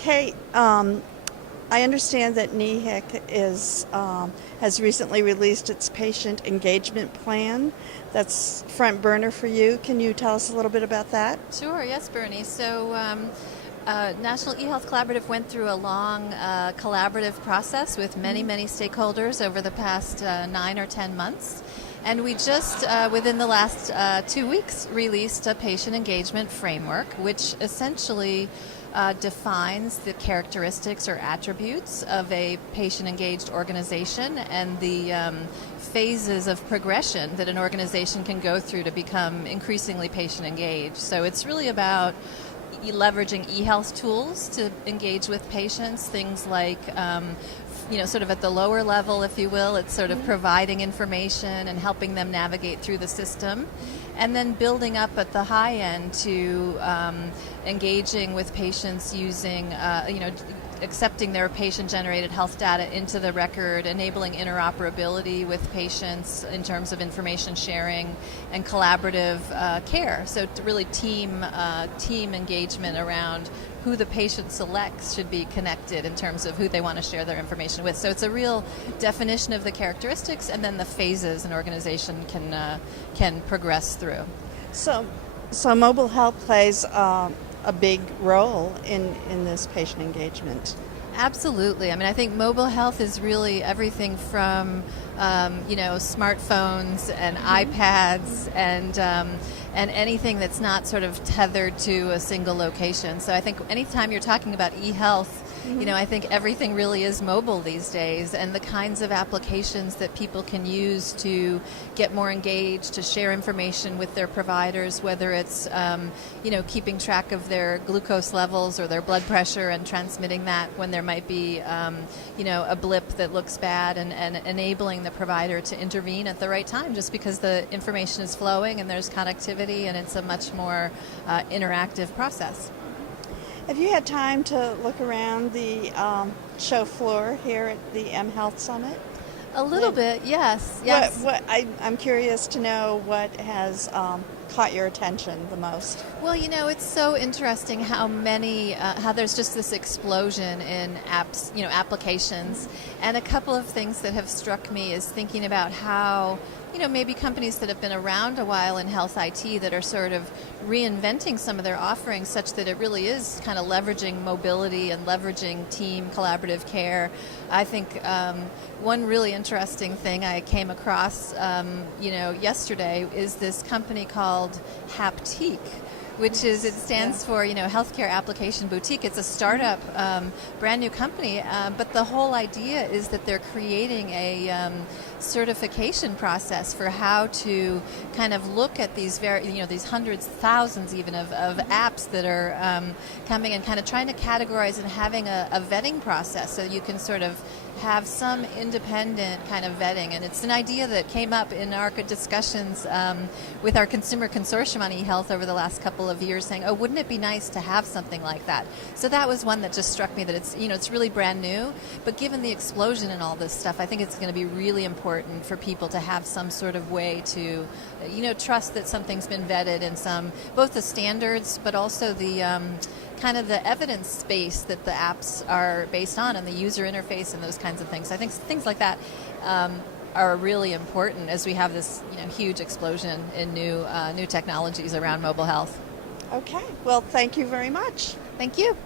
Kate, I understand that NeHC has recently released its patient engagement plan. That's front burner for you. Can you tell us a little bit about that? Sure, yes, Bernie. National eHealth Collaborative went through a long collaborative process with many stakeholders over the past 9 or 10 months. And we just, within the last 2 weeks, released a patient engagement framework, which essentially defines the characteristics or attributes of a patient-engaged organization and the phases of progression that an organization can go through to become increasingly patient-engaged. So it's really about leveraging eHealth tools to engage with patients, things like sort of at the lower level, if you will, it's sort of providing information and helping them navigate through the system. And then building up at the high end to engaging with patients using, accepting their patient-generated health data into the record, enabling interoperability with patients in terms of information sharing and collaborative care. So really team engagement around who the patient selects should be connected in terms of who they want to share their information with. So it's a real definition of the characteristics and then the phases an organization can progress through. So mobile health plays a big role in this patient engagement. Absolutely. I mean, I think mobile health is really everything from, smartphones and iPads and anything that's not sort of tethered to a single location. So I think anytime you're talking about eHealth, I think everything really is mobile these days, and the kinds of applications that people can use to get more engaged, to share information with their providers, whether it's, keeping track of their glucose levels or their blood pressure and transmitting that when there might be, a blip that looks bad, and enabling the provider to intervene at the right time just because the information is flowing and there's connectivity and it's a much more interactive process. Have you had time to look around the show floor here at the mHealth Summit? A little bit, yes. I'm curious to know what has caught your attention the most. Well, it's so interesting how there's just this explosion in apps, applications. And a couple of things that have struck me is thinking about how maybe companies that have been around a while in health IT that are sort of reinventing some of their offerings such that it really is kind of leveraging mobility and leveraging team collaborative care. I think one really interesting thing I came across, yesterday is this company called Haptique, which is, it stands for, Healthcare Application Boutique. It's a startup, brand new company, but the whole idea is that they're creating a certification process for how to kind of look at these these hundreds, thousands even of apps that are coming, and kind of trying to categorize and having a vetting process so you can sort of have some independent kind of vetting. And it's an idea that came up in our discussions with our consumer consortium on eHealth over the last couple of years, saying, oh, wouldn't it be nice to have something like that? So that was one that just struck me, that it's, it's really brand new, but given the explosion in all this stuff, I think it's going to be really important for people to have some sort of way to, trust that something's been vetted, and both the standards, but also the kind of the evidence base that the apps are based on, and the user interface and those kinds of things. I think things like that are really important as we have this huge explosion in new technologies around mobile health. Okay. Well, thank you very much. Thank you.